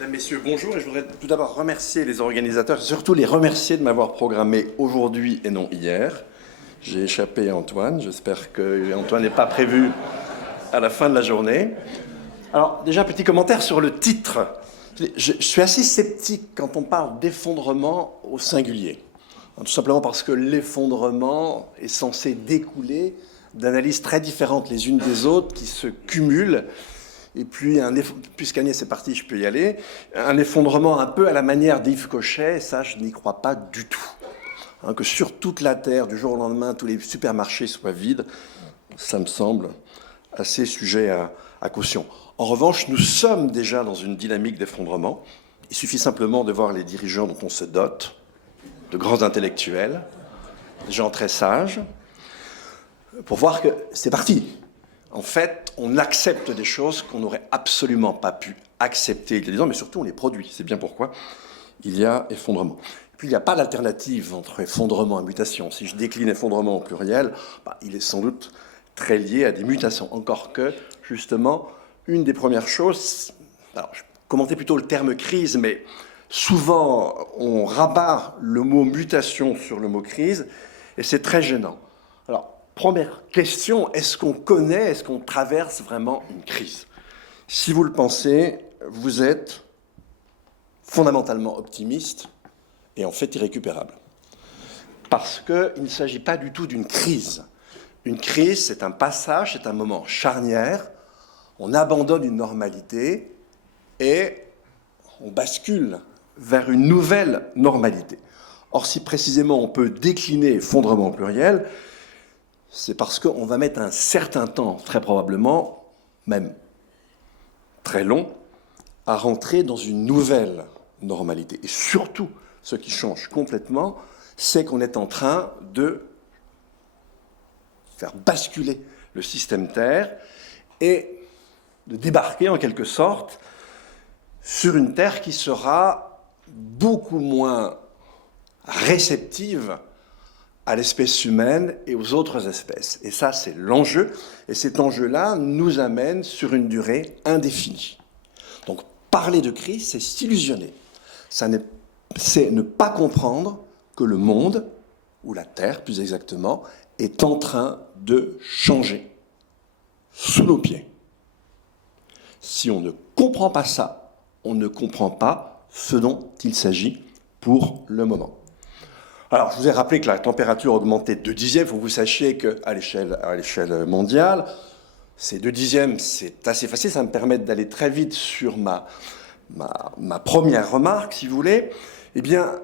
Mesdames, Messieurs, bonjour. Et je voudrais tout d'abord remercier les organisateurs, surtout les remercier de m'avoir programmé aujourd'hui et non hier. J'ai échappé à Antoine. J'espère qu'Antoine n'est pas prévu à la fin de la journée. Alors, déjà, un petit commentaire sur le titre. Je suis assez sceptique quand on parle d'effondrement au singulier. Tout simplement parce que l'effondrement est censé découler d'analyses très différentes les unes des autres qui se cumulent. Et puis, puisqu'Agnès est partie, je peux y aller, un effondrement un peu à la manière d'Yves Cochet, ça, je n'y crois pas du tout. Que sur toute la Terre, du jour au lendemain, tous les supermarchés soient vides, ça me semble assez sujet à caution. En revanche, nous sommes déjà dans une dynamique d'effondrement. Il suffit simplement de voir les dirigeants dont on se dote, de grands intellectuels, des gens très sages, pour voir que c'est parti. En fait, on accepte des choses qu'on n'aurait absolument pas pu accepter il y a 10 ans, mais surtout on les produit. C'est bien pourquoi il y a effondrement. Puis il n'y a pas d'alternative entre effondrement et mutation. Si je décline effondrement au pluriel, il est sans doute très lié à des mutations. Encore que, justement, une des premières choses, alors je commentais plutôt le terme crise, mais souvent on rabat le mot mutation sur le mot crise, et c'est très gênant. Alors, première question, est-ce qu'on connaît, est-ce qu'on traverse vraiment une crise? Si vous le pensez, vous êtes fondamentalement optimiste et en fait irrécupérable. Parce qu'il ne s'agit pas du tout d'une crise. Une crise, c'est un passage, c'est un moment charnière. On abandonne une normalité et on bascule vers une nouvelle normalité. Or, si précisément on peut décliner effondrement au pluriel, c'est parce qu'on va mettre un certain temps, très probablement, même très long, à rentrer dans une nouvelle normalité. Et surtout, ce qui change complètement, c'est qu'on est en train de faire basculer le système Terre et de débarquer en quelque sorte sur une Terre qui sera beaucoup moins réceptive à l'espèce humaine et aux autres espèces. Et ça, c'est l'enjeu. Et cet enjeu-là nous amène sur une durée indéfinie. Donc, parler de crise, c'est s'illusionner. C'est ne pas comprendre que le monde, ou la Terre plus exactement, est en train de changer sous nos pieds. Si on ne comprend pas ça, on ne comprend pas ce dont il s'agit pour le moment. Alors, je vous ai rappelé que la température augmentait de 2/10. Il faut que vous sachiez qu'à l'échelle mondiale, ces 2/10, c'est assez facile. Ça me permet d'aller très vite sur ma première remarque, si vous voulez. Eh bien,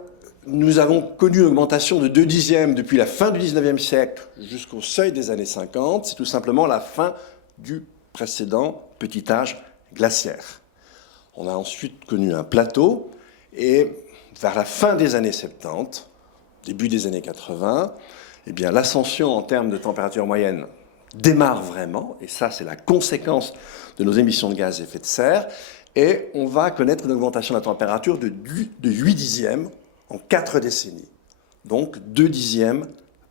nous avons connu une augmentation de 2/10 depuis la fin du 19e siècle jusqu'au seuil des années 50. C'est tout simplement la fin du précédent petit âge glaciaire. On a ensuite connu un plateau et vers la fin des années 70, début des années 80, eh bien, l'ascension en termes de température moyenne démarre vraiment, et ça, c'est la conséquence de nos émissions de gaz à effet de serre, et on va connaître une augmentation de la température de 8/10 en 4 décennies. Donc 2/10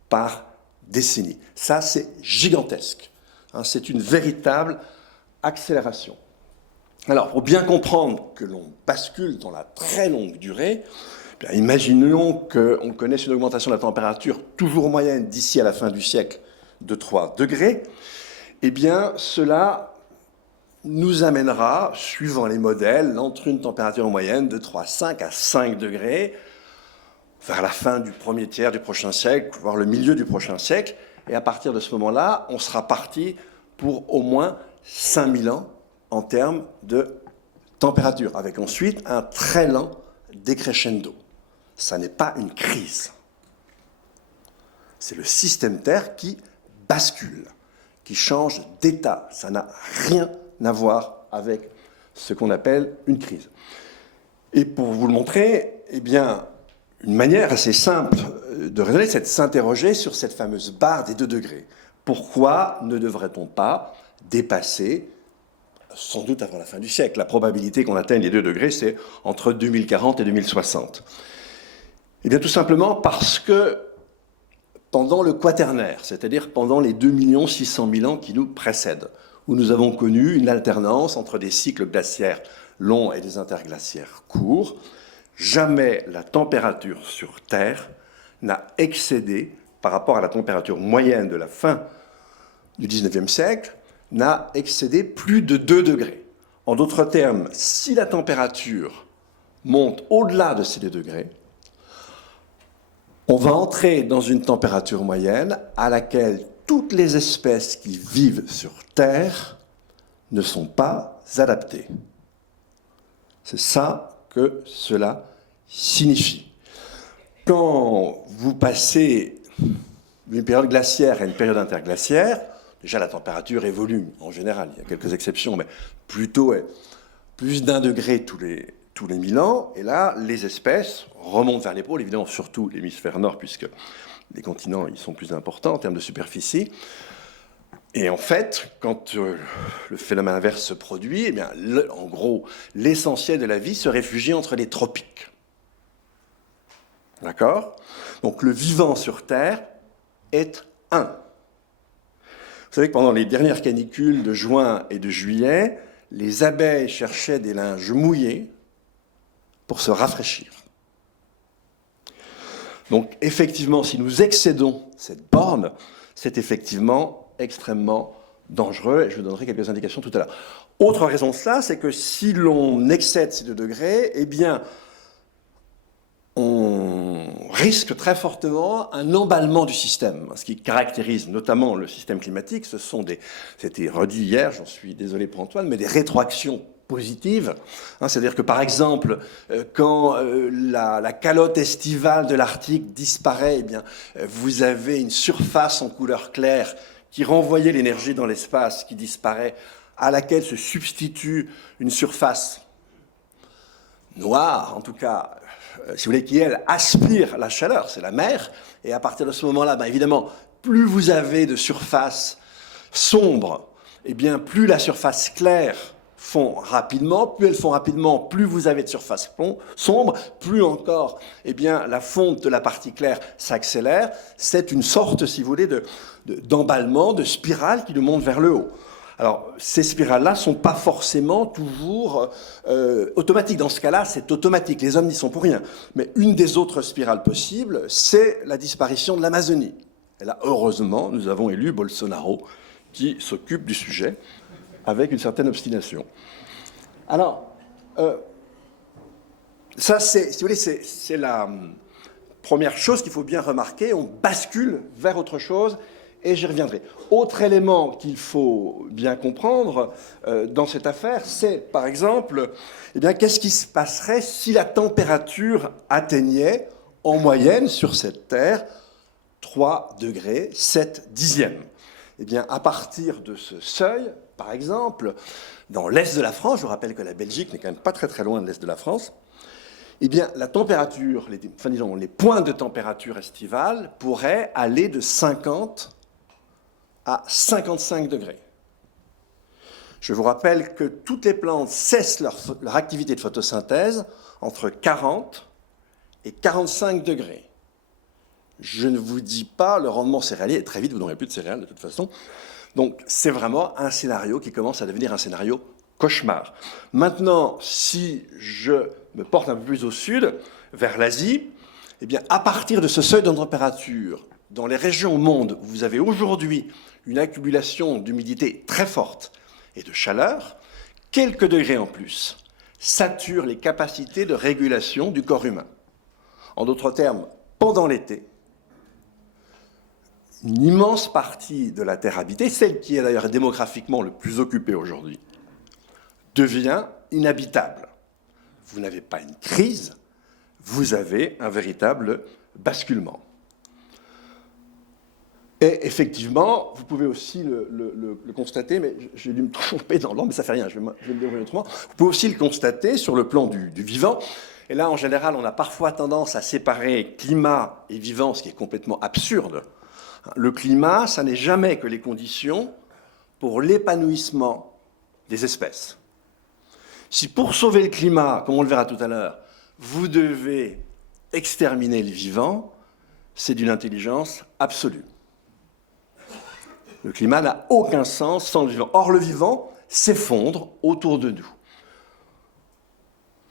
par décennie. Ça, c'est gigantesque. C'est une véritable accélération. Alors, pour bien comprendre que l'on bascule dans la très longue durée, bien, imaginons qu'on connaisse une augmentation de la température toujours moyenne d'ici à la fin du siècle de 3 degrés. Eh bien, cela nous amènera, suivant les modèles, entre une température moyenne de 3,5 à 5 degrés vers la fin du premier tiers du prochain siècle, voire le milieu du prochain siècle. Et à partir de ce moment-là, on sera parti pour au moins 5000 ans en termes de température, avec ensuite un très lent décrescendo. Ça n'est pas une crise. C'est le système Terre qui bascule, qui change d'état. Ça n'a rien à voir avec ce qu'on appelle une crise. Et pour vous le montrer, eh bien, une manière assez simple de raisonner, c'est de s'interroger sur cette fameuse barre des 2 degrés. Pourquoi ne devrait-on pas dépasser, sans doute avant la fin du siècle, la probabilité qu'on atteigne les 2 degrés, c'est entre 2040 et 2060. Eh bien, tout simplement parce que pendant le quaternaire, c'est-à-dire pendant les 2 600 000 ans qui nous précèdent, où nous avons connu une alternance entre des cycles glaciaires longs et des interglaciaires courts, jamais la température sur Terre n'a excédé, par rapport à la température moyenne de la fin du XIXe siècle, n'a excédé plus de 2 degrés. En d'autres termes, si la température monte au-delà de ces 2 degrés, on va entrer dans une température moyenne à laquelle toutes les espèces qui vivent sur Terre ne sont pas adaptées. C'est ça que cela signifie. Quand vous passez d'une période glaciaire à une période interglaciaire, déjà la température évolue en général, il y a quelques exceptions, mais plutôt plus d'1 degré tous les 1000 ans, et là, les espèces remontent vers les pôles, évidemment, surtout l'hémisphère nord, puisque les continents ils sont plus importants en termes de superficie. Et en fait, quand le phénomène inverse se produit, eh bien, en gros, l'essentiel de la vie se réfugie entre les tropiques. D'accord ? Donc le vivant sur Terre est un. Vous savez que pendant les dernières canicules de juin et de juillet, les abeilles cherchaient des linges mouillés pour se rafraîchir. Donc effectivement, si nous excédons cette borne, c'est effectivement extrêmement dangereux, et je vous donnerai quelques indications tout à l'heure. Autre raison de cela, c'est que si l'on excède ces 2 degrés, eh bien, on risque très fortement un emballement du système. Ce qui caractérise notamment le système climatique, ce sont c'était redit hier, j'en suis désolé pour Antoine, mais des rétroactions positives. C'est-à-dire que, par exemple, quand la calotte estivale de l'Arctique disparaît, eh bien, vous avez une surface en couleur claire qui renvoyait l'énergie dans l'espace, qui disparaît, à laquelle se substitue une surface noire, en tout cas, si vous voulez, qui, elle, aspire la chaleur, c'est la mer, et à partir de ce moment-là, ben, évidemment, plus vous avez de surfaces sombres, eh bien, plus la surface claire fond rapidement, plus elles font rapidement, plus vous avez de surface sombre, plus encore, eh bien, la fonte de la partie claire s'accélère. C'est une sorte, si vous voulez, d'emballement, de spirale qui nous monte vers le haut. Alors, ces spirales-là ne sont pas forcément toujours automatiques. Dans ce cas-là, c'est automatique. Les hommes n'y sont pour rien. Mais une des autres spirales possibles, c'est la disparition de l'Amazonie. Et là, heureusement, nous avons élu Bolsonaro, qui s'occupe du sujet avec une certaine obstination. Alors, ça, si vous voulez, c'est la première chose qu'il faut bien remarquer. On bascule vers autre chose, et j'y reviendrai. Autre élément qu'il faut bien comprendre dans cette affaire, c'est, par exemple, eh bien, qu'est-ce qui se passerait si la température atteignait, en moyenne, sur cette Terre, 3 degrés 7 dixièmes. Eh bien, à partir de ce seuil, par exemple, dans l'est de la France, je vous rappelle que la Belgique n'est quand même pas très très loin de l'est de la France, eh bien, la température, les points de température estivale pourraient aller de 50 à 55 degrés. Je vous rappelle que toutes les plantes cessent leur activité de photosynthèse entre 40 et 45 degrés. Je ne vous dis pas le rendement céréalier, très vite vous n'aurez plus de céréales de toute façon. Donc c'est vraiment un scénario qui commence à devenir un scénario cauchemar. Maintenant, si je me porte un peu plus au sud, vers l'Asie, eh bien, à partir de ce seuil de température, dans les régions au monde où vous avez aujourd'hui une accumulation d'humidité très forte et de chaleur, quelques degrés en plus saturent les capacités de régulation du corps humain. En d'autres termes, pendant l'été, une immense partie de la Terre habitée, celle qui est d'ailleurs démographiquement le plus occupée aujourd'hui, devient inhabitable. Vous n'avez pas une crise, vous avez un véritable basculement. Et effectivement, vous pouvez aussi le constater, mais j'ai dû me tromper dans l'ordre, mais ça ne fait rien, je vais le dérouler autrement. Vous pouvez aussi le constater sur le plan du vivant. Et là, en général, on a parfois tendance à séparer climat et vivant, ce qui est complètement absurde. Le climat, ça n'est jamais que les conditions pour l'épanouissement des espèces. Si pour sauver le climat, comme on le verra tout à l'heure, vous devez exterminer les vivants, c'est d'une intelligence absolue. Le climat n'a aucun sens sans le vivant. Or, le vivant s'effondre autour de nous.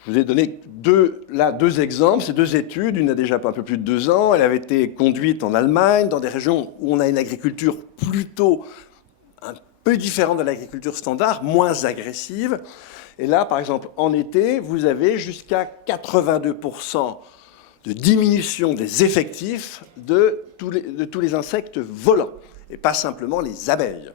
Je vous ai donné deux exemples, ces deux études. Une a déjà un peu plus de 2 ans. Elle avait été conduite en Allemagne, dans des régions où on a une agriculture plutôt un peu différente de l'agriculture standard, moins agressive. Et là, par exemple, en été, vous avez jusqu'à 82% de diminution des effectifs de tous les insectes volants, et pas simplement les abeilles.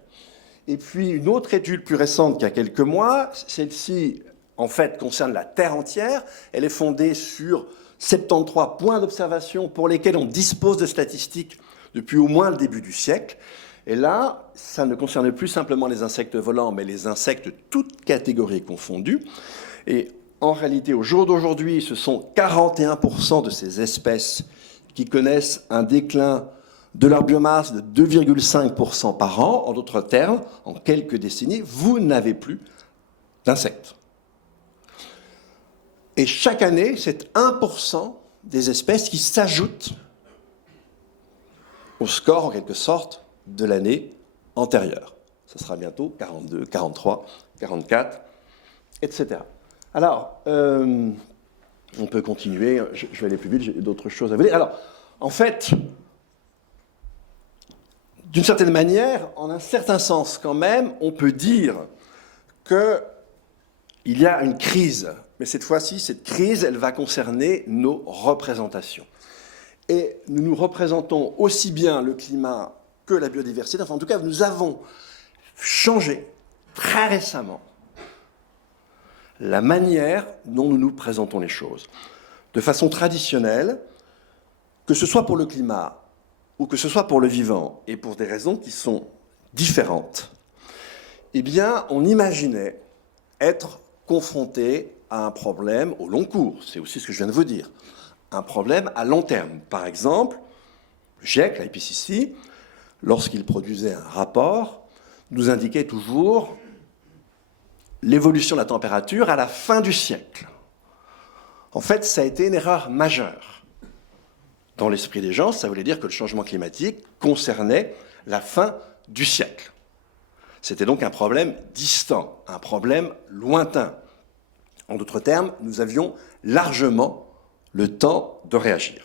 Et puis une autre étude plus récente qu'il y a quelques mois, celle-ci en fait concerne la Terre entière, elle est fondée sur 73 points d'observation pour lesquels on dispose de statistiques depuis au moins le début du siècle. Et là, ça ne concerne plus simplement les insectes volants, mais les insectes toutes catégories confondues. Et en réalité, au jour d'aujourd'hui, ce sont 41% de ces espèces qui connaissent un déclin de leur biomasse de 2,5% par an. En d'autres termes, en quelques décennies, vous n'avez plus d'insectes. Et chaque année, c'est 1% des espèces qui s'ajoutent au score, en quelque sorte, de l'année antérieure. Ce sera bientôt 42, 43, 44, etc. Alors, on peut continuer, je vais aller plus vite, j'ai d'autres choses à vous dire. Alors, en fait, d'une certaine manière, en un certain sens quand même, on peut dire qu'il y a une crise. Mais cette fois-ci, cette crise, elle va concerner nos représentations. Et nous nous représentons aussi bien le climat que la biodiversité. Enfin, en tout cas, nous avons changé très récemment la manière dont nous nous présentons les choses. De façon traditionnelle, que ce soit pour le climat ou que ce soit pour le vivant, et pour des raisons qui sont différentes, eh bien, on imaginait être confronté à un problème au long cours. C'est aussi ce que je viens de vous dire. Un problème à long terme. Par exemple, le GIEC, l'IPCC, lorsqu'il produisait un rapport, nous indiquait toujours l'évolution de la température à la fin du siècle. En fait, ça a été une erreur majeure. Dans l'esprit des gens, ça voulait dire que le changement climatique concernait la fin du siècle. C'était donc un problème distant, un problème lointain. En d'autres termes, nous avions largement le temps de réagir.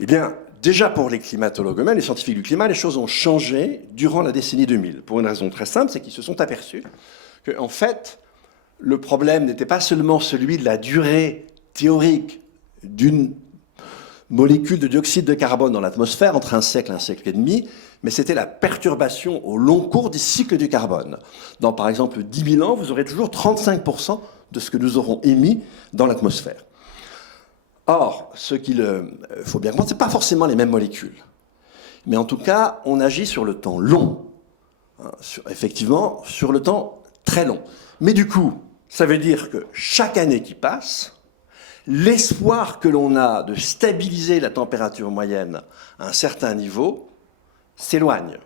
Eh bien, déjà pour les climatologues eux-mêmes, les scientifiques du climat, les choses ont changé durant la décennie 2000. Pour une raison très simple, c'est qu'ils se sont aperçus que, en fait, le problème n'était pas seulement celui de la durée théorique d'une molécule de dioxyde de carbone dans l'atmosphère entre un siècle et demi, mais c'était la perturbation au long cours des cycles du carbone. Dans, par exemple, 10 000 ans, vous aurez toujours 35% de ce que nous aurons émis dans l'atmosphère. Or, ce qu'il faut bien comprendre, ce n'est pas forcément les mêmes molécules. Mais en tout cas, on agit sur le temps long. Effectivement, sur le temps très long. Mais du coup, ça veut dire que chaque année qui passe, l'espoir que l'on a de stabiliser la température moyenne à un certain niveau s'éloigne.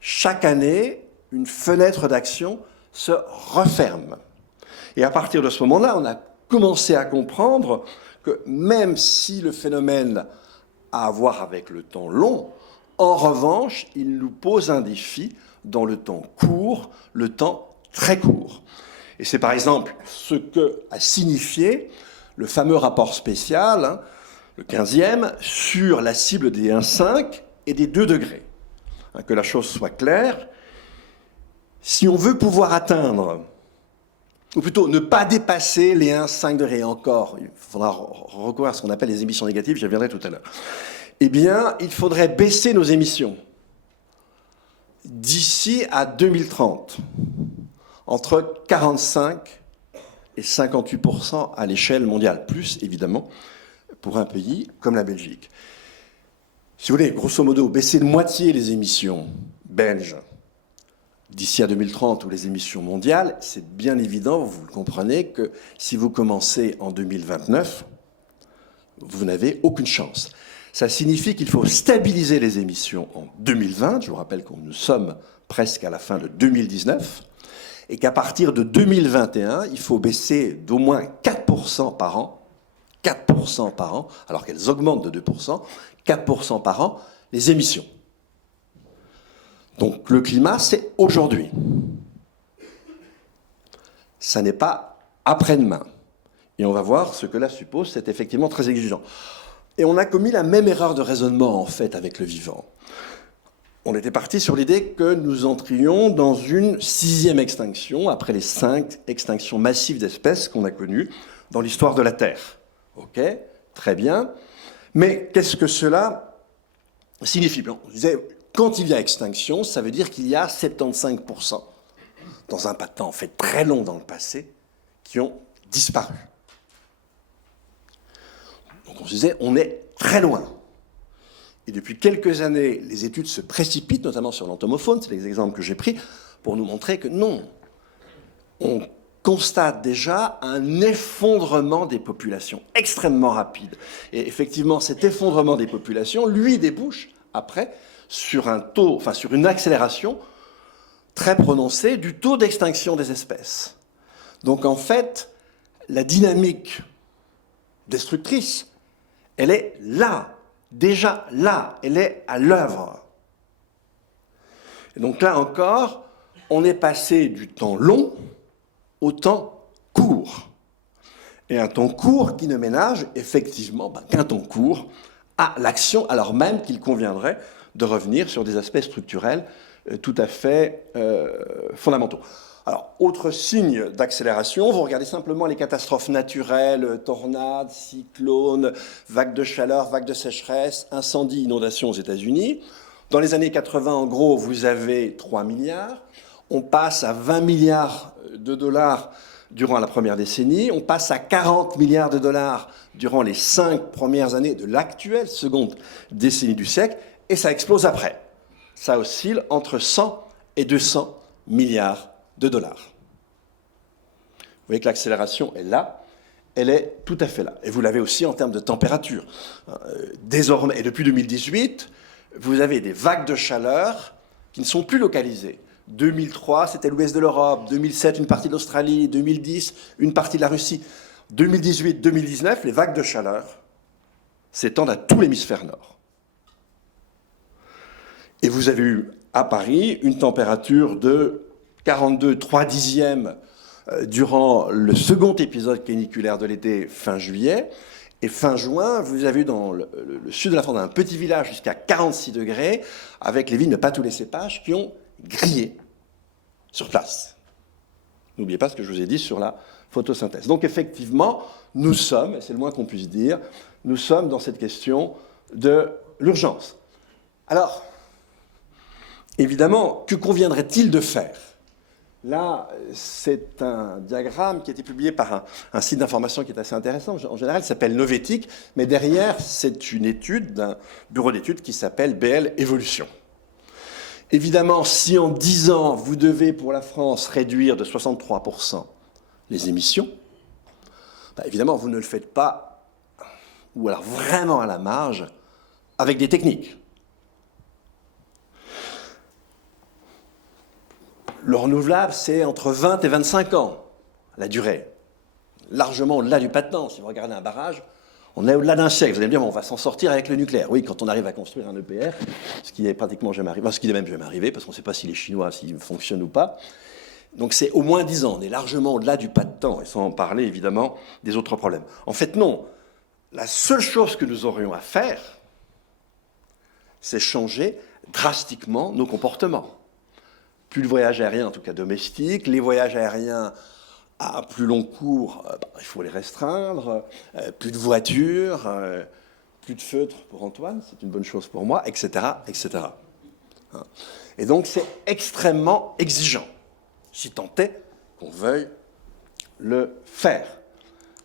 Chaque année, une fenêtre d'action se referme. Et à partir de ce moment-là, on a commencé à comprendre que même si le phénomène a à voir avec le temps long, en revanche, il nous pose un défi dans le temps court, le temps très court. Et c'est par exemple ce que a signifié le fameux rapport spécial, le 15e, sur la cible des 1,5 et des 2 degrés. Que la chose soit claire, si on veut pouvoir atteindre, ou plutôt ne pas dépasser les 1,5 degrés encore, il faudra recourir à ce qu'on appelle les émissions négatives, j'y reviendrai tout à l'heure, eh bien, il faudrait baisser nos émissions d'ici à 2030, entre 45 et 58% à l'échelle mondiale, plus évidemment pour un pays comme la Belgique. Si vous voulez, grosso modo, baisser de moitié les émissions belges d'ici à 2030 ou les émissions mondiales, c'est bien évident, vous le comprenez, que si vous commencez en 2029, vous n'avez aucune chance. Ça signifie qu'il faut stabiliser les émissions en 2020, je vous rappelle que nous sommes presque à la fin de 2019, et qu'à partir de 2021, il faut baisser d'au moins 4% par an, 4% par an, alors qu'elles augmentent de 2%, 4% par an, les émissions. Donc le climat, c'est aujourd'hui. Ça n'est pas après-demain. Et on va voir ce que là suppose, c'est effectivement très exigeant. Et on a commis la même erreur de raisonnement, en fait, avec le vivant. On était parti sur l'idée que nous entrions dans une 6e extinction, après les 5 extinctions massives d'espèces qu'on a connues dans l'histoire de la Terre. Ok, très bien. Mais qu'est-ce que cela signifie? On disait, quand il y a extinction, ça veut dire qu'il y a 75%, dans un pas de temps en fait très long dans le passé, qui ont disparu. Donc on se disait, on est très loin. Et depuis quelques années, les études se précipitent, notamment sur l'entomofaune, c'est les exemples que j'ai pris, pour nous montrer que non, on constate déjà un effondrement des populations extrêmement rapide. Et effectivement, cet effondrement des populations, lui, débouche après sur un taux, enfin sur une accélération très prononcée du taux d'extinction des espèces. Donc en fait, la dynamique destructrice, elle est là, déjà là, elle est à l'œuvre. Et donc là encore, on est passé du temps long au temps court. Et un temps court qui ne ménage effectivement qu'un temps court à l'action, alors même qu'il conviendrait de revenir sur des aspects structurels tout à fait fondamentaux. Alors, autre signe d'accélération, vous regardez simplement les catastrophes naturelles, tornades, cyclones, vagues de chaleur, vagues de sécheresse, incendies, inondations aux États-Unis. Dans les années 80, en gros, vous avez 3 milliards. On passe à 20 milliards de dollars durant la première décennie. On passe à 40 milliards de dollars durant les 5 premières années de l'actuelle seconde décennie du siècle. Et ça explose après. Ça oscille entre 100 et 200 milliards de dollars. Vous voyez que l'accélération est là, elle est tout à fait là. Et vous l'avez aussi en termes de température. Désormais, et depuis 2018, vous avez des vagues de chaleur qui ne sont plus localisées. 2003, c'était l'ouest de l'Europe. 2007, une partie de l'Australie. 2010, une partie de la Russie. 2018, 2019, les vagues de chaleur s'étendent à tout l'hémisphère nord. Et vous avez eu à Paris une température de 42,3 durant le second épisode caniculaire de l'été fin juillet. Et fin juin, vous avez eu dans le sud de la France un petit village jusqu'à 46 degrés, avec les vignes de pas tous les cépages qui ont grillé sur place. N'oubliez pas ce que je vous ai dit sur la photosynthèse. Donc effectivement, nous sommes, et c'est le moins qu'on puisse dire, nous sommes dans cette question de l'urgence. Alors, évidemment, que conviendrait-il de faire? Là, c'est un diagramme qui a été publié par un site d'information qui est assez intéressant. En général, il s'appelle Novetic, mais derrière, c'est une étude d'un bureau d'études qui s'appelle BL Évolution. Évidemment, si en 10 ans, vous devez, pour la France, réduire de 63% les émissions, évidemment, vous ne le faites pas, ou alors vraiment à la marge, avec des techniques. Le renouvelable, c'est entre 20 et 25 ans, la durée. Largement au-delà du pas de temps. Si vous regardez un barrage, on est au-delà d'un siècle. Vous allez me dire, bon, on va s'en sortir avec le nucléaire. Oui, quand on arrive à construire un EPR, ce qui n'est pratiquement jamais arrivé, ce qui n'est même jamais arrivé, parce qu'on ne sait pas si les Chinois, s'ils fonctionnent ou pas. Donc c'est au moins 10 ans. On est largement au-delà du pas de temps, et sans parler, évidemment, des autres problèmes. En fait, non. La seule chose que nous aurions à faire, c'est changer drastiquement nos comportements. Plus de voyages aériens, en tout cas domestiques. Les voyages aériens à plus long cours, il faut les restreindre. Plus de voitures, plus de feutres pour Antoine, c'est une bonne chose pour moi, etc., etc. Et donc c'est extrêmement exigeant, si tant est qu'on veuille le faire.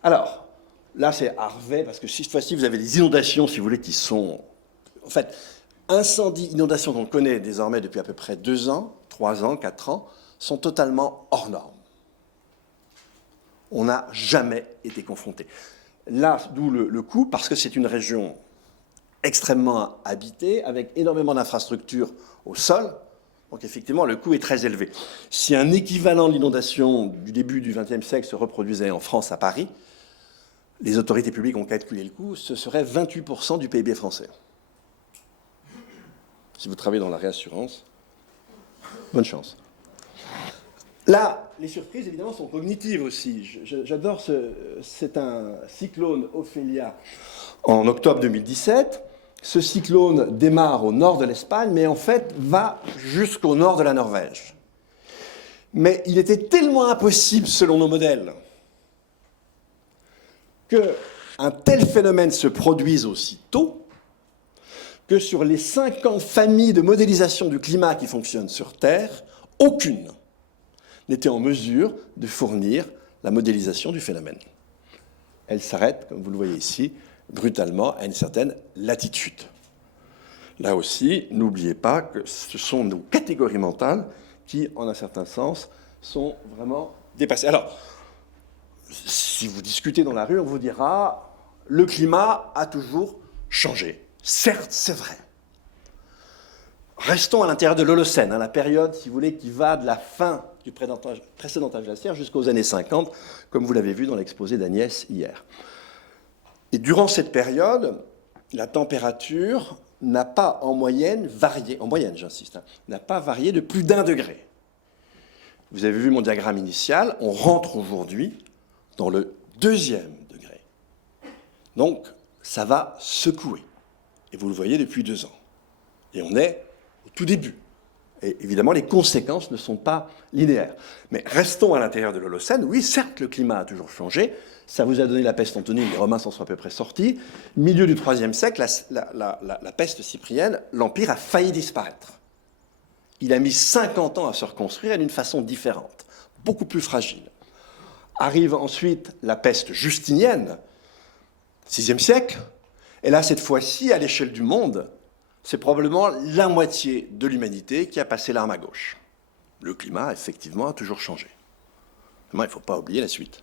Alors, là c'est Harvey, parce que cette fois-ci vous avez des inondations, si vous voulez, qui sont... En fait, incendies, inondations qu'on connaît désormais depuis à peu près 2 ans, 3 ans, 4 ans, sont totalement hors normes. On n'a jamais été confronté. Là, d'où le coût, parce que c'est une région extrêmement habitée, avec énormément d'infrastructures au sol. Donc effectivement, le coût est très élevé. Si un équivalent de l'inondation du début du XXe siècle se reproduisait en France, à Paris, les autorités publiques ont calculé le coût, ce serait 28% du PIB français. Si vous travaillez dans la réassurance, bonne chance. Là, les surprises, évidemment, sont cognitives aussi. J'adore c'est un cyclone Ophélia en octobre 2017. Ce cyclone démarre au nord de l'Espagne, mais en fait va jusqu'au nord de la Norvège. Mais il était tellement impossible, selon nos modèles, qu'un tel phénomène se produise aussi tôt, que sur les 50 familles de modélisation du climat qui fonctionnent sur Terre, aucune n'était en mesure de fournir la modélisation du phénomène. Elle s'arrête, comme vous le voyez ici, brutalement à une certaine latitude. Là aussi, n'oubliez pas que ce sont nos catégories mentales qui, en un certain sens, sont vraiment dépassées. Alors, si vous discutez dans la rue, on vous dira « le climat a toujours changé ». Certes, c'est vrai. Restons à l'intérieur de l'Holocène, la période, si vous voulez, qui va de la fin du précédent âge glaciaire jusqu'aux années 50, comme vous l'avez vu dans l'exposé d'Agnès hier. Et durant cette période, la température n'a pas en moyenne varié, en moyenne j'insiste, n'a pas varié de plus d'1 degré. Vous avez vu mon diagramme initial, on rentre aujourd'hui dans le 2e degré. Donc, ça va secouer. Et vous le voyez depuis 2 ans. Et on est au tout début. Et évidemment, les conséquences ne sont pas linéaires. Mais restons à l'intérieur de l'Holocène. Oui, certes, le climat a toujours changé. Ça vous a donné la peste antonine, les Romains s'en sont à peu près sortis. Milieu du IIIe siècle, la peste cyprienne, l'Empire a failli disparaître. Il a mis 50 ans à se reconstruire d'une façon différente, beaucoup plus fragile. Arrive ensuite la peste justinienne, VIe siècle. Et là, cette fois-ci, à l'échelle du monde, c'est probablement la moitié de l'humanité qui a passé l'arme à gauche. Le climat, effectivement, a toujours changé. Il ne faut pas oublier la suite.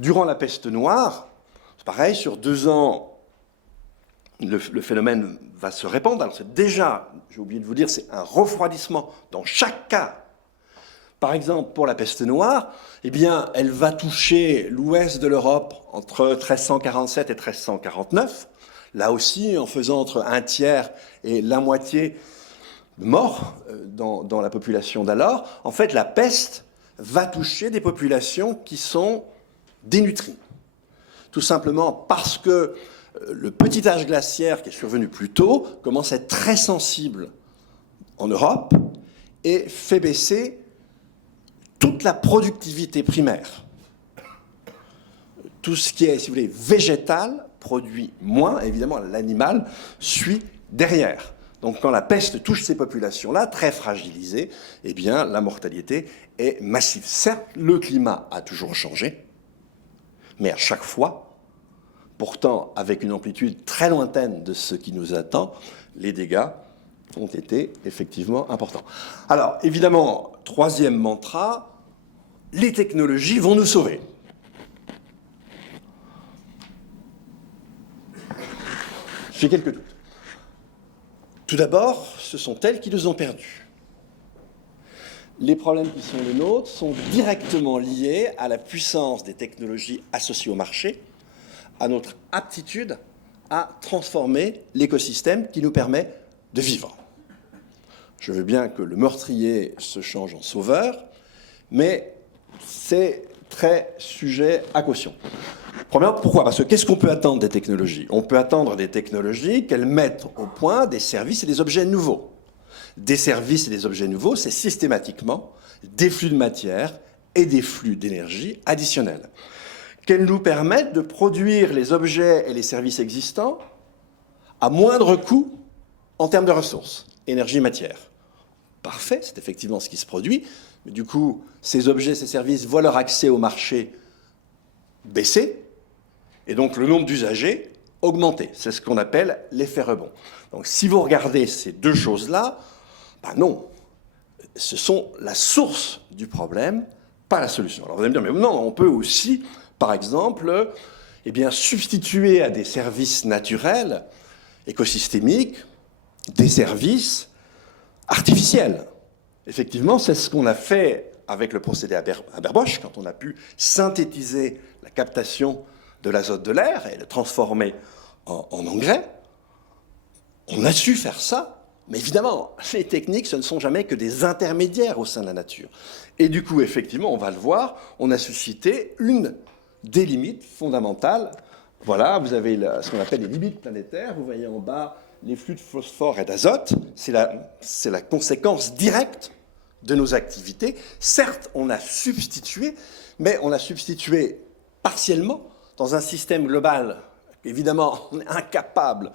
Durant la peste noire, c'est pareil, sur 2 ans, le phénomène va se répandre. Alors c'est déjà, j'ai oublié de vous dire, c'est un refroidissement dans chaque cas. Par exemple, pour la peste noire, eh bien, elle va toucher l'ouest de l'Europe entre 1347 et 1349. Là aussi, en faisant entre 1/3 et la moitié de morts dans la population d'alors. En fait, la peste va toucher des populations qui sont dénutries. Tout simplement parce que le petit âge glaciaire qui est survenu plus tôt commence à être très sensible en Europe et fait baisser toute la productivité primaire. Tout ce qui est, si vous voulez, végétal produit moins, évidemment l'animal suit derrière. Donc quand la peste touche ces populations-là, très fragilisées, eh bien la mortalité est massive. Certes, le climat a toujours changé, mais à chaque fois, pourtant avec une amplitude très lointaine de ce qui nous attend, les dégâts ont été effectivement importants. Alors, évidemment, 3e mantra, les technologies vont nous sauver. J'ai quelques doutes. Tout d'abord, ce sont elles qui nous ont perdus. Les problèmes qui sont les nôtres sont directement liés à la puissance des technologies associées au marché, à notre aptitude à transformer l'écosystème qui nous permet de vivre. Je veux bien que le meurtrier se change en sauveur, mais c'est très sujet à caution. Premièrement, pourquoi ? Parce que qu'est-ce qu'on peut attendre des technologies ? On peut attendre des technologies qu'elles mettent au point des services et des objets nouveaux. Des services et des objets nouveaux, c'est systématiquement des flux de matière et des flux d'énergie additionnels. Qu'elles nous permettent de produire les objets et les services existants à moindre coût en termes de ressources, énergie, matière. Parfait, c'est effectivement ce qui se produit, mais du coup, ces objets, ces services voient leur accès au marché baisser, et donc le nombre d'usagers augmenter. C'est ce qu'on appelle l'effet rebond. Donc si vous regardez ces deux choses-là, ben non, ce sont la source du problème, pas la solution. Alors vous allez me dire, mais non, on peut aussi, par exemple, eh bien, substituer à des services naturels, écosystémiques, des services artificiels. Effectivement, c'est ce qu'on a fait avec le procédé Haber-Bosch, quand on a pu synthétiser la captation de l'azote de l'air et le transformer en engrais. On a su faire ça Mais évidemment, les techniques, ce ne sont jamais que des intermédiaires au sein de la nature. Et du coup, effectivement, on va le voir, on a suscité une des limites fondamentales. Voilà, vous avez ce qu'on appelle les limites planétaires. Vous voyez en bas les flux de phosphore et d'azote. C'est la conséquence directe de nos activités. Certes, on a substitué, mais on a substitué partiellement dans un système global. Évidemment, on est incapable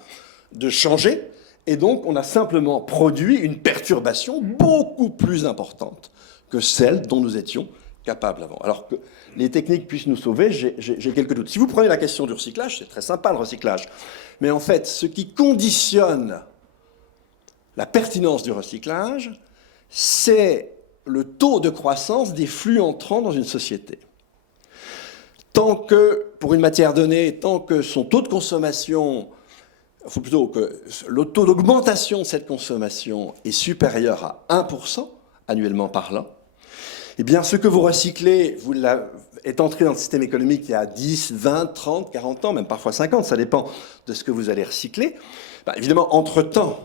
de changer. Et donc, on a simplement produit une perturbation beaucoup plus importante que celle dont nous étions capables avant. Alors que les techniques puissent nous sauver, j'ai quelques doutes. Si vous prenez la question du recyclage, c'est très sympa le recyclage. Mais en fait, ce qui conditionne la pertinence du recyclage, c'est le taux de croissance des flux entrants dans une société. Tant que, pour une matière donnée, tant que son taux de consommation, faut plutôt que le taux d'augmentation de cette consommation est supérieur à 1%, annuellement parlant, eh bien, ce que vous recyclez est entré dans le système économique il y a 10, 20, 30, 40 ans, même parfois 50, ça dépend de ce que vous allez recycler. Ben, évidemment, entre-temps,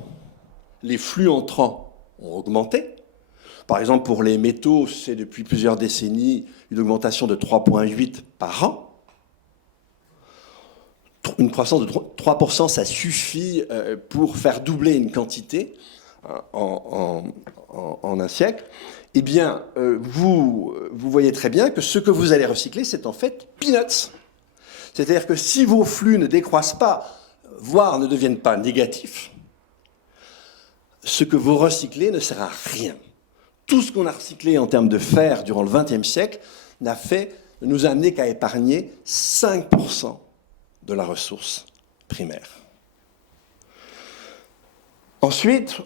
les flux entrants ont augmenté. Par exemple, pour les métaux, c'est depuis plusieurs décennies une augmentation de 3,8 par an. Une croissance de 3%, ça suffit pour faire doubler une quantité en un siècle. Eh bien, vous voyez très bien que ce que vous allez recycler, c'est en fait peanuts. C'est-à-dire que si vos flux ne décroissent pas, voire ne deviennent pas négatifs, ce que vous recyclez ne sert à rien. Tout ce qu'on a recyclé en termes de fer durant le XXe siècle ne nous a amené qu'à épargner 5% de la ressource primaire. Ensuite,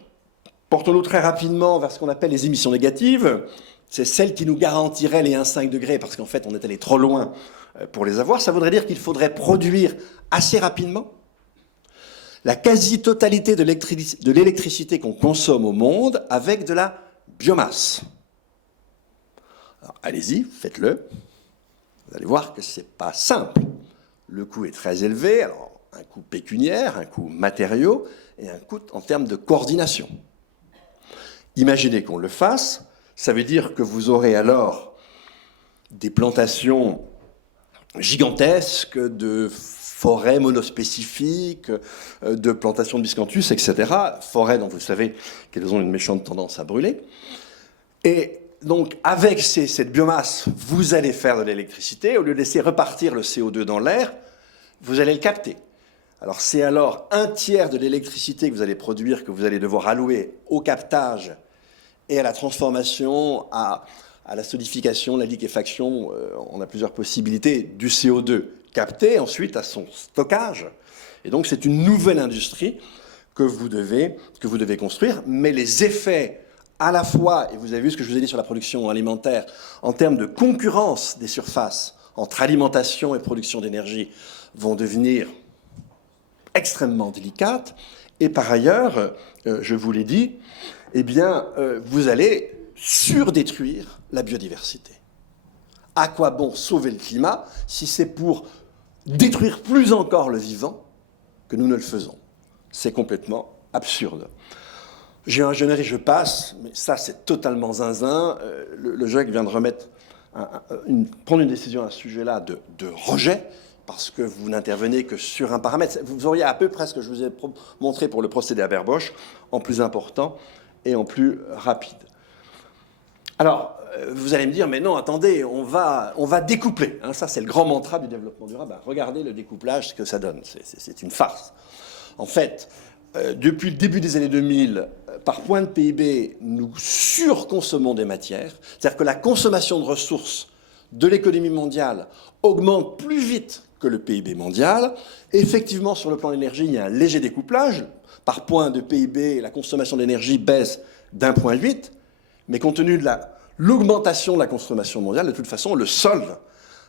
portons-nous très rapidement vers ce qu'on appelle les émissions négatives. C'est celles qui nous garantiraient les 1,5 degrés, parce qu'en fait, on est allé trop loin pour les avoir. Ça voudrait dire qu'il faudrait produire assez rapidement la quasi-totalité de l'électricité qu'on consomme au monde avec de la biomasse. Alors, allez-y, faites-le. Vous allez voir que ce n'est pas simple. Le coût est très élevé, alors un coût pécuniaire, un coût matériaux et un coût en termes de coordination. Imaginez qu'on le fasse, ça veut dire que vous aurez alors des plantations gigantesques de forêts monospécifiques, de plantations de biscanthus, etc. Forêts dont vous savez qu'elles ont une méchante tendance à brûler. Et donc, avec cette biomasse, vous allez faire de l'électricité. Au lieu de laisser repartir le CO2 dans l'air, vous allez le capter. Alors, c'est alors un tiers de l'électricité que vous allez produire que vous allez devoir allouer au captage et à la transformation, à la solidification, la liquéfaction. On a plusieurs possibilités du CO2 capté, ensuite à son stockage. Et donc, c'est une nouvelle industrie que vous devez construire. Mais les effets à la fois, et vous avez vu ce que je vous ai dit sur la production alimentaire, en termes de concurrence des surfaces entre alimentation et production d'énergie, vont devenir extrêmement délicates. Et par ailleurs, je vous l'ai dit, eh bien, vous allez surdétruire la biodiversité. À quoi bon sauver le climat si c'est pour détruire plus encore le vivant que nous ne le faisons? C'est complètement absurde. J'ai un jeune et je passe, mais ça c'est totalement zinzin. Le GIEC vient de prendre une décision à ce sujet-là de rejet, parce que vous n'intervenez que sur un paramètre. Vous auriez à peu près ce que je vous ai montré pour le procédé Haber-Bosch, en plus important et en plus rapide. Alors, vous allez me dire, mais non, attendez, on va découpler. Hein, ça, c'est le grand mantra du développement durable. Ben, regardez le découplage, ce que ça donne. C'est une farce. En fait, depuis le début des années 2000, par point de PIB, nous surconsommons des matières. C'est-à-dire que la consommation de ressources de l'économie mondiale augmente plus vite que le PIB mondial. Effectivement, sur le plan de l'énergie, il y a un léger découplage. Par point de PIB, la consommation d'énergie baisse d'1,8. Mais compte tenu de l'augmentation de la consommation mondiale, de toute façon, le solde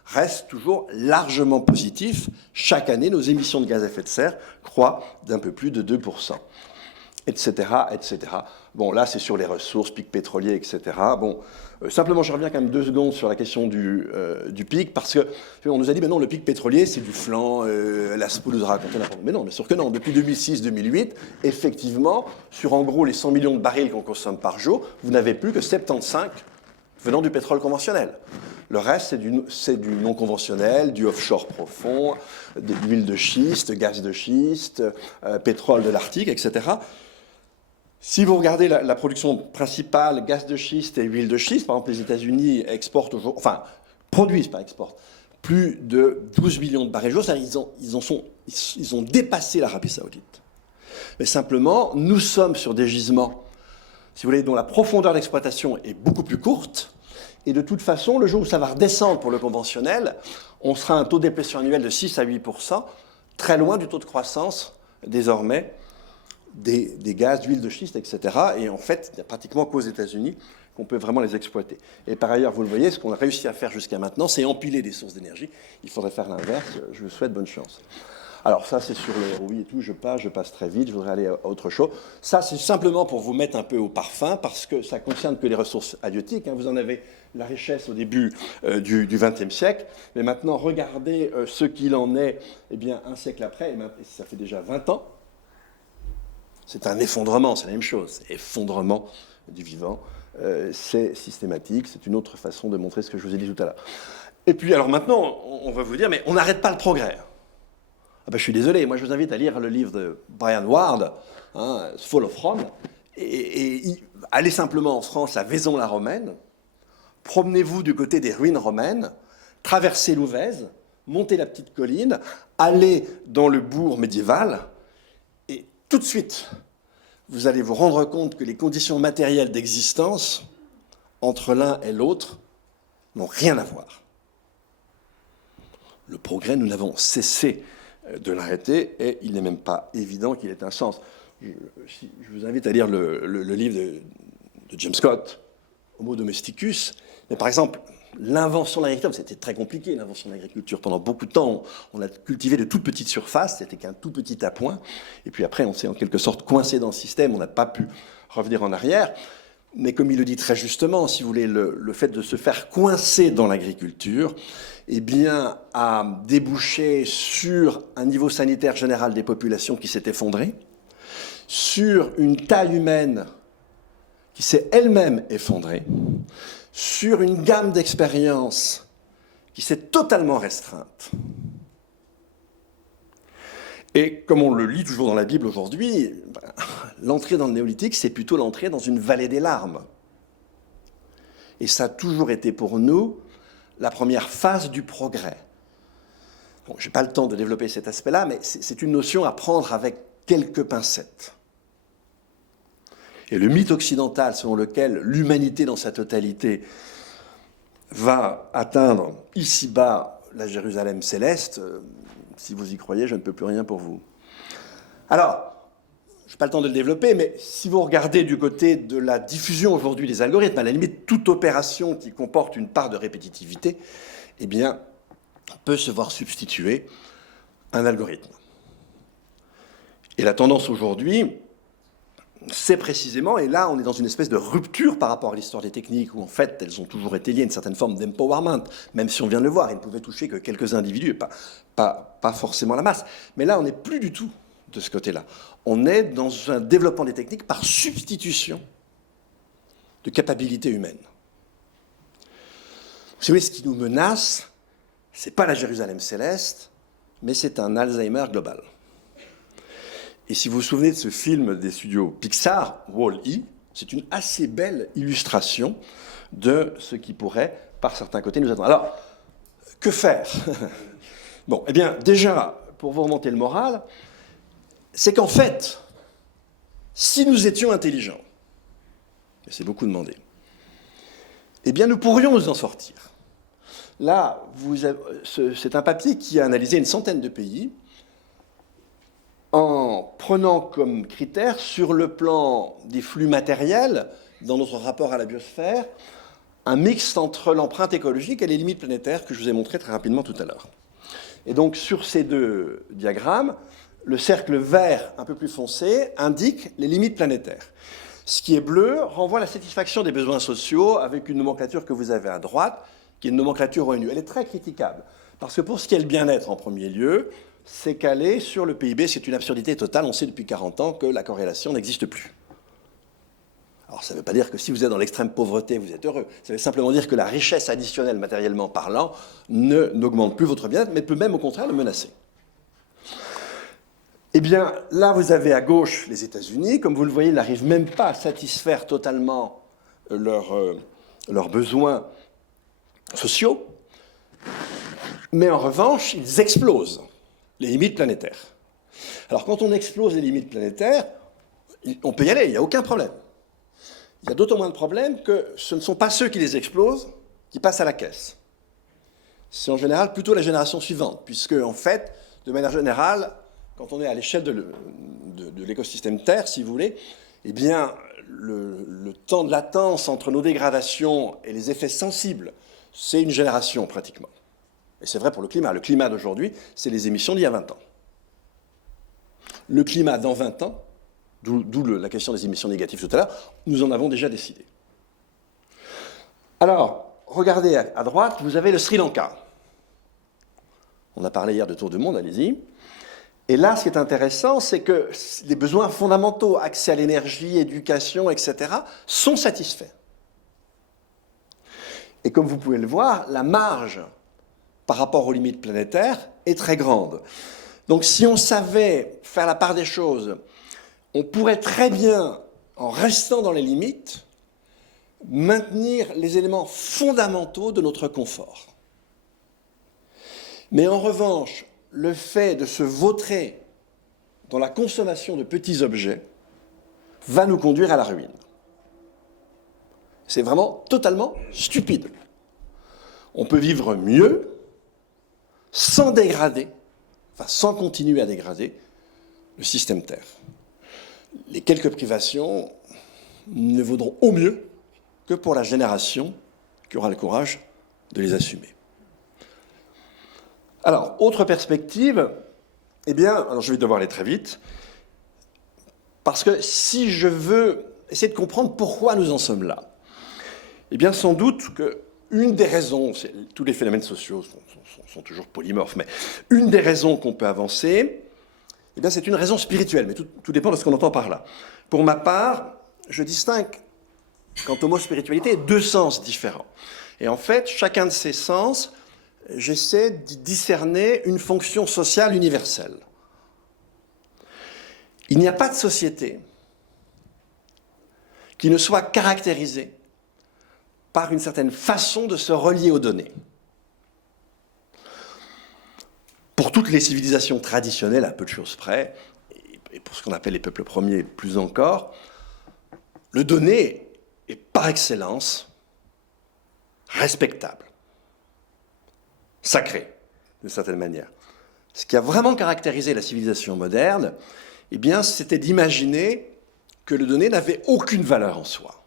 reste toujours largement positif. Chaque année, nos émissions de gaz à effet de serre croient d'un peu plus de 2%. etc., etc. Bon, là, c'est sur les ressources, pic pétrolier, etc. Bon, simplement, je reviens quand même 2 secondes sur la question du pic, parce qu'on nous a dit, ben non, le pic pétrolier, c'est du flan, la SPO nous a raconté n'importe quoi. Mais non, bien sûr que non. Depuis 2006-2008, effectivement, sur en gros les 100 millions de barils qu'on consomme par jour, vous n'avez plus que 75 venant du pétrole conventionnel. Le reste, c'est du non conventionnel, du offshore profond, de l'huile de schiste, gaz de schiste, pétrole de l'Arctique, etc. Si vous regardez la production principale, gaz de schiste et huile de schiste, par exemple, les États-Unis exportent aujourd'hui, enfin, produisent, pas exportent, plus de 12 millions de barils jour, ils ont dépassé l'Arabie Saoudite. Mais simplement, nous sommes sur des gisements, si vous voulez, dont la profondeur d'exploitation est beaucoup plus courte. Et de toute façon, le jour où ça va redescendre pour le conventionnel, on sera à un taux de déplétion annuel de 6 à 8%, très loin du taux de croissance, désormais, des gaz, d'huile de schiste, etc. Et en fait, il n'y a pratiquement qu'aux États-Unis qu'on peut vraiment les exploiter. Et par ailleurs, vous le voyez, ce qu'on a réussi à faire jusqu'à maintenant, c'est empiler des sources d'énergie. Il faudrait faire l'inverse. Je vous souhaite bonne chance. Alors ça, c'est sur le ROI et tout, je passe très vite, je voudrais aller à autre chose. Ça, c'est simplement pour vous mettre un peu au parfum, parce que ça ne concerne que les ressources halieutiques. Vous en avez la richesse au début du XXe siècle, mais maintenant, regardez ce qu'il en est un siècle après, et ça fait déjà 20 ans. C'est un effondrement, c'est la même chose, effondrement du vivant. C'est systématique, c'est une autre façon de montrer ce que je vous ai dit tout à l'heure. Et puis, alors maintenant, on va vous dire, mais on n'arrête pas le progrès. Ah ben, je suis désolé, moi je vous invite à lire le livre de Brian Ward, Fall of Rome, et allez simplement en France à Vaison-la-Romaine, promenez-vous du côté des ruines romaines, traversez l'Ouvèze, montez la petite colline, allez dans le bourg médiéval, et tout de suite, vous allez vous rendre compte que les conditions matérielles d'existence entre l'un et l'autre n'ont rien à voir. Le progrès, nous n'avons cessé de l'arrêter, et il n'est même pas évident qu'il ait un sens. Je vous invite à lire le livre de James Scott, Homo domesticus. Mais par exemple, l'invention de l'agriculture, c'était très compliqué, l'invention de l'agriculture. Pendant beaucoup de temps, on a cultivé de toutes petites surfaces, c'était qu'un tout petit appoint. Et puis après, on s'est en quelque sorte coincé dans le système, on n'a pas pu revenir en arrière. Mais comme il le dit très justement, si vous voulez, le fait de se faire coincer dans l'agriculture, a débouché sur un niveau sanitaire général des populations qui s'est effondré, sur une taille humaine qui s'est elle-même effondrée, sur une gamme d'expériences qui s'est totalement restreinte. Et comme on le lit toujours dans la Bible aujourd'hui, l'entrée dans le néolithique, c'est plutôt l'entrée dans une vallée des larmes. Et ça a toujours été pour nous la première phase du progrès. Bon, je n'ai pas le temps de développer cet aspect-là, mais c'est une notion à prendre avec quelques pincettes. Et le mythe occidental selon lequel l'humanité dans sa totalité va atteindre ici-bas la Jérusalem céleste, si vous y croyez, je ne peux plus rien pour vous. Alors, je n'ai pas le temps de le développer, mais si vous regardez du côté de la diffusion aujourd'hui des algorithmes, à la limite, toute opération qui comporte une part de répétitivité, peut se voir substituer un algorithme. Et la tendance aujourd'hui, c'est précisément, et là on est dans une espèce de rupture par rapport à l'histoire des techniques, où en fait elles ont toujours été liées à une certaine forme d'empowerment, même si on vient de le voir, elles ne pouvaient toucher que quelques individus, et pas forcément la masse. Mais là on n'est plus du tout de ce côté-là. On est dans un développement des techniques par substitution de capacités humaines. Vous savez, ce qui nous menace, ce n'est pas la Jérusalem céleste, mais c'est un Alzheimer global. Et si vous vous souvenez de ce film des studios Pixar, Wall-E, c'est une assez belle illustration de ce qui pourrait, par certains côtés, nous attendre. Alors, que faire? Bon, déjà, pour vous remonter le moral, c'est qu'en fait, si nous étions intelligents, et c'est beaucoup demandé, nous pourrions nous en sortir. Là, c'est un papier qui a analysé une centaine de pays en prenant comme critère, sur le plan des flux matériels, dans notre rapport à la biosphère, un mix entre l'empreinte écologique et les limites planétaires que je vous ai montré très rapidement tout à l'heure. Et donc, sur ces deux diagrammes, le cercle vert un peu plus foncé indique les limites planétaires. Ce qui est bleu renvoie à la satisfaction des besoins sociaux avec une nomenclature que vous avez à droite, qui est une nomenclature ONU. Elle est très critiquable, parce que pour ce qui est le bien-être en premier lieu, c'est calé sur le PIB, c'est une absurdité totale. On sait depuis 40 ans que la corrélation n'existe plus. Alors ça ne veut pas dire que si vous êtes dans l'extrême pauvreté, vous êtes heureux. Ça veut simplement dire que la richesse additionnelle, matériellement parlant, n'augmente plus votre bien-être, mais peut même au contraire le menacer. Eh bien, là, vous avez à gauche les États-Unis. Comme vous le voyez, ils n'arrivent même pas à satisfaire totalement leurs besoins sociaux. Mais en revanche, ils explosent les limites planétaires. Alors, quand on explose les limites planétaires, on peut y aller, il n'y a aucun problème. Il y a d'autant moins de problèmes que ce ne sont pas ceux qui les explosent qui passent à la caisse. C'est en général plutôt la génération suivante, puisque, en fait, de manière générale, quand on est à l'échelle de l'écosystème Terre, si vous voulez, eh bien, le temps de latence entre nos dégradations et les effets sensibles, c'est une génération pratiquement. Et c'est vrai pour le climat. Le climat d'aujourd'hui, c'est les émissions d'il y a 20 ans. Le climat dans 20 ans, d'où la question des émissions négatives tout à l'heure, nous en avons déjà décidé. Alors, regardez à droite, vous avez le Sri Lanka. On a parlé hier de tour du monde, allez-y. Et là, ce qui est intéressant, c'est que les besoins fondamentaux, accès à l'énergie, éducation, etc., sont satisfaits. Et comme vous pouvez le voir, la marge par rapport aux limites planétaires est très grande. Donc si on savait faire la part des choses, on pourrait très bien, en restant dans les limites, maintenir les éléments fondamentaux de notre confort. Mais en revanche, le fait de se vautrer dans la consommation de petits objets va nous conduire à la ruine. C'est vraiment totalement stupide. On peut vivre mieux sans dégrader, enfin sans continuer à dégrader le système Terre. Les quelques privations ne vaudront au mieux que pour la génération qui aura le courage de les assumer. Alors, autre perspective, eh bien, alors je vais devoir aller très vite, parce que si je veux essayer de comprendre pourquoi nous en sommes là, eh bien, sans doute qu'une des raisons, tous les phénomènes sociaux sont toujours polymorphes, mais une des raisons qu'on peut avancer, eh bien, c'est une raison spirituelle, mais tout dépend de ce qu'on entend par là. Pour ma part, je distingue, quant au mot spiritualité, deux sens différents. Et en fait, chacun de ces sens, j'essaie d'y discerner une fonction sociale universelle. Il n'y a pas de société qui ne soit caractérisée par une certaine façon de se relier aux données. Pour toutes les civilisations traditionnelles, à peu de choses près, et pour ce qu'on appelle les peuples premiers plus encore, le donné est par excellence respectable, sacré, d'une certaine manière. Ce qui a vraiment caractérisé la civilisation moderne, eh bien, c'était d'imaginer que le donné n'avait aucune valeur en soi.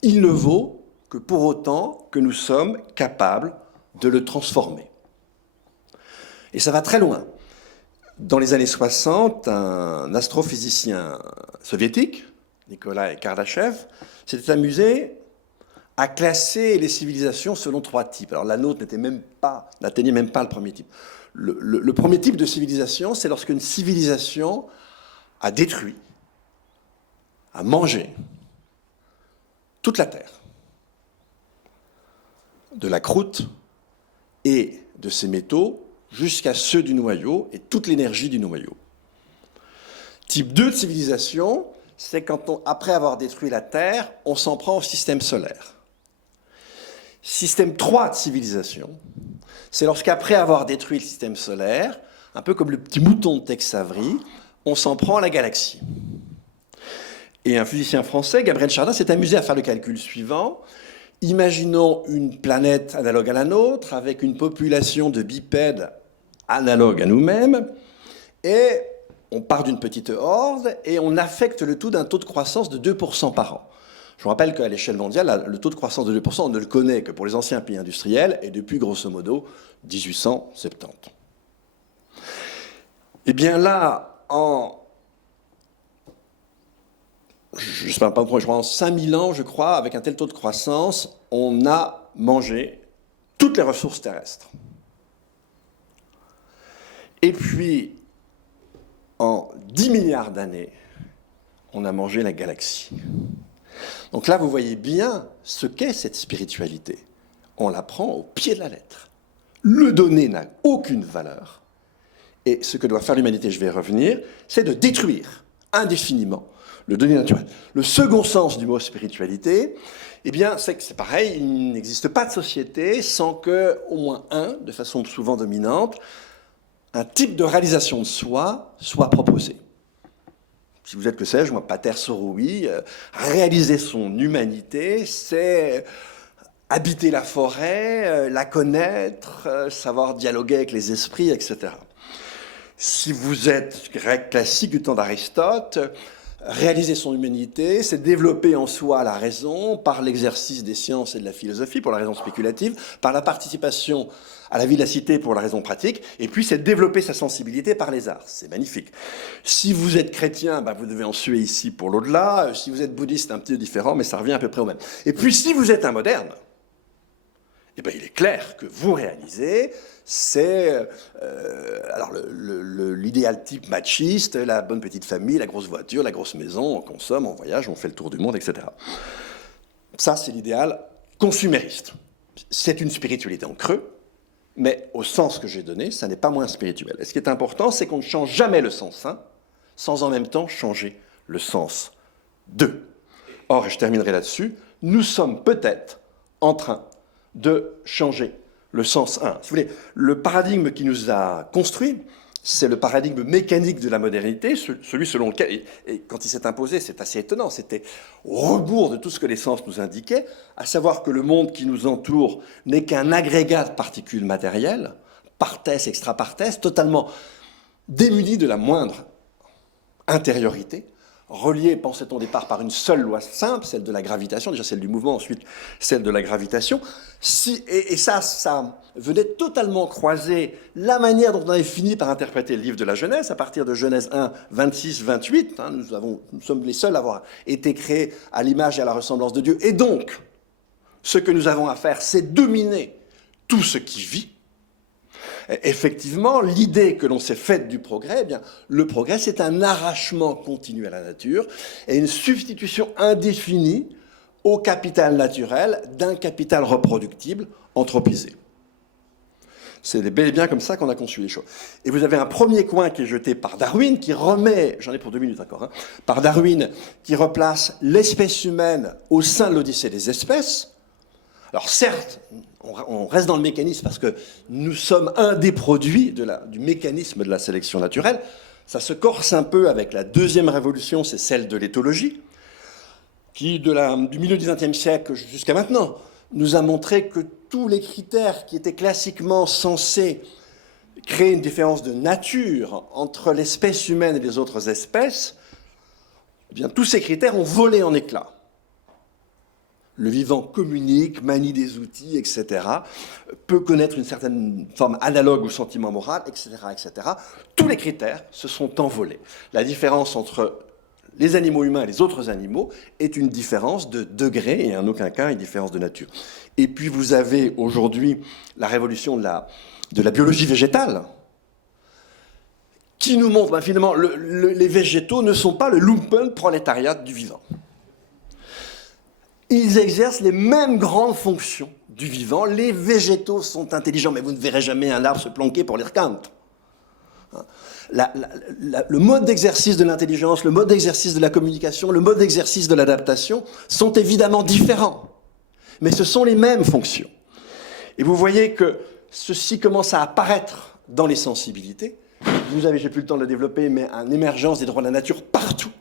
Il ne vaut que pour autant que nous sommes capables de le transformer. Et ça va très loin. Dans les années 60, un astrophysicien soviétique, Nikolai Kardashev, s'était amusé à classer les civilisations selon trois types. Alors la nôtre n'atteignait même pas le premier type. Le premier type de civilisation, c'est lorsqu'une civilisation a détruit, a mangé toute la Terre, de la croûte et de ses métaux jusqu'à ceux du noyau et toute l'énergie du noyau. Type 2 de civilisation, c'est quand, après avoir détruit la Terre, on s'en prend au système solaire. Système 3 de civilisation, c'est lorsqu'après avoir détruit le système solaire, un peu comme le petit mouton de Tex Avery, on s'en prend à la galaxie. Et un physicien français, Gabriel Chardin, s'est amusé à faire le calcul suivant. Imaginons une planète analogue à la nôtre, avec une population de bipèdes analogue à nous-mêmes, et on part d'une petite horde, et on affecte le tout d'un taux de croissance de 2% par an. Je vous rappelle qu'à l'échelle mondiale, le taux de croissance de 2%, on ne le connaît que pour les anciens pays industriels, et depuis, grosso modo, 1870. Eh bien là, je ne sais pas pourquoi, je crois en 5000 ans, je crois, avec un tel taux de croissance, on a mangé toutes les ressources terrestres. Et puis, en 10 milliards d'années, on a mangé la galaxie. Donc là, vous voyez bien ce qu'est cette spiritualité. On la prend au pied de la lettre. Le donné n'a aucune valeur. Et ce que doit faire l'humanité, je vais y revenir, c'est de détruire indéfiniment le donné naturel. Le second sens du mot spiritualité, eh bien, c'est que c'est pareil, il n'existe pas de société sans que, au moins de façon souvent dominante, un type de réalisation de soi soit proposé. Si vous êtes, que sais-je, moi, Pater Soroui, réaliser son humanité, c'est habiter la forêt, la connaître, savoir dialoguer avec les esprits, etc. Si vous êtes grec classique du temps d'Aristote, réaliser son humanité, c'est développer en soi la raison par l'exercice des sciences et de la philosophie, pour la raison spéculative, par la participation à la vie de la cité pour la raison pratique, et puis c'est développer sa sensibilité par les arts. C'est magnifique. Si vous êtes chrétien, vous devez en suer ici pour l'au-delà. Si vous êtes bouddhiste, un petit peu différent, mais ça revient à peu près au même. Et puis si vous êtes un moderne, il est clair que vous réalisez, c'est l'idéal type machiste, la bonne petite famille, la grosse voiture, la grosse maison, on consomme, on voyage, on fait le tour du monde, etc. Ça, c'est l'idéal consumériste. C'est une spiritualité en creux, mais au sens que j'ai donné, ça n'est pas moins spirituel. Et ce qui est important, c'est qu'on ne change jamais le sens 1 sans en même temps changer le sens 2. Or, et je terminerai là-dessus, nous sommes peut-être en train de changer le sens 1. Si vous voulez, le paradigme qui nous a construits, c'est le paradigme mécanique de la modernité, celui selon lequel, et quand il s'est imposé, c'est assez étonnant, c'était au rebours de tout ce que les sciences nous indiquaient, à savoir que le monde qui nous entoure n'est qu'un agrégat de particules matérielles, parthèses, extraparthèses, totalement démunies de la moindre intériorité, relié, pensait-on au départ, par une seule loi simple, celle de la gravitation, déjà celle du mouvement, ensuite celle de la gravitation. Et ça venait totalement croiser la manière dont on avait fini par interpréter le livre de la Genèse, à partir de Genèse 1, 26, 28. Nous sommes les seuls à avoir été créés à l'image et à la ressemblance de Dieu. Et donc, ce que nous avons à faire, c'est dominer tout ce qui vit. Effectivement, l'idée que l'on s'est faite du progrès, eh bien, le progrès, c'est un arrachement continu à la nature et une substitution indéfinie au capital naturel d'un capital reproductible anthropisé. C'est bel et bien comme ça qu'on a conçu les choses. Et vous avez un premier coin qui est jeté par Darwin, qui remet, j'en ai pour 2 minutes encore, par Darwin, qui replace l'espèce humaine au sein de l'Odyssée des espèces. Alors certes, on reste dans le mécanisme parce que nous sommes un des produits du mécanisme de la sélection naturelle. Ça se corse un peu avec la deuxième révolution, c'est celle de l'éthologie, qui, du milieu du XXe siècle jusqu'à maintenant, nous a montré que tous les critères qui étaient classiquement censés créer une différence de nature entre l'espèce humaine et les autres espèces, eh bien, tous ces critères ont volé en éclats. Le vivant communique, manie des outils, etc., peut connaître une certaine forme analogue au sentiment moral, etc., etc. Tous les critères se sont envolés. La différence entre les animaux humains et les autres animaux est une différence de degré et en aucun cas une différence de nature. Et puis vous avez aujourd'hui la révolution de la biologie végétale qui nous montre finalement les végétaux ne sont pas le lumpenprolétariat du vivant. Ils exercent les mêmes grandes fonctions du vivant. Les végétaux sont intelligents, mais vous ne verrez jamais un arbre se planquer pour les requintes. Le mode d'exercice de l'intelligence, le mode d'exercice de la communication, le mode d'exercice de l'adaptation sont évidemment différents. Mais ce sont les mêmes fonctions. Et vous voyez que ceci commence à apparaître dans les sensibilités. Vous avez, j'ai plus le temps de le développer, mais une émergence des droits de la nature partout,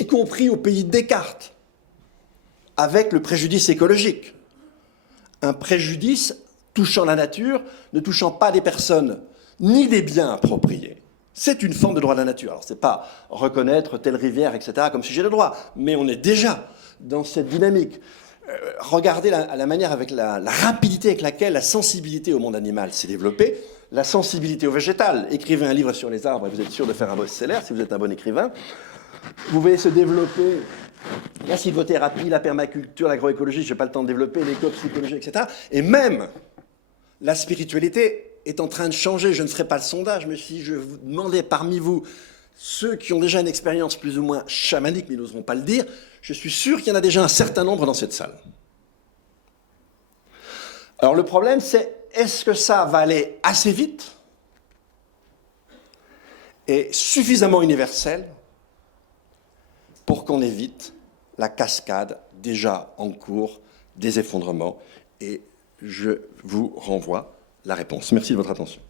y compris au pays de Descartes, avec le préjudice écologique. Un préjudice touchant la nature, ne touchant pas des personnes, ni des biens appropriés. C'est une forme de droit de la nature. Alors, ce n'est pas reconnaître telle rivière, etc., comme sujet de droit, mais on est déjà dans cette dynamique. Regardez la manière avec la rapidité avec laquelle la sensibilité au monde animal s'est développée. la sensibilité au végétal. Écrivez un livre sur les arbres et vous êtes sûr de faire un best-seller si vous êtes un bon écrivain. Vous voyez se développer la sylvothérapie, la permaculture, l'agroécologie, je n'ai pas le temps de développer, l'éco-psychologie, etc. Et même la spiritualité est en train de changer. Je ne ferai pas le sondage, mais si je vous demandais parmi vous ceux qui ont déjà une expérience plus ou moins chamanique, mais ils n'oseront pas le dire, je suis sûr qu'il y en a déjà un certain nombre dans cette salle. Alors le problème, c'est est-ce que ça va aller assez vite et suffisamment universel pour qu'on évite la cascade déjà en cours des effondrements. Et je vous renvoie la réponse. Merci de votre attention.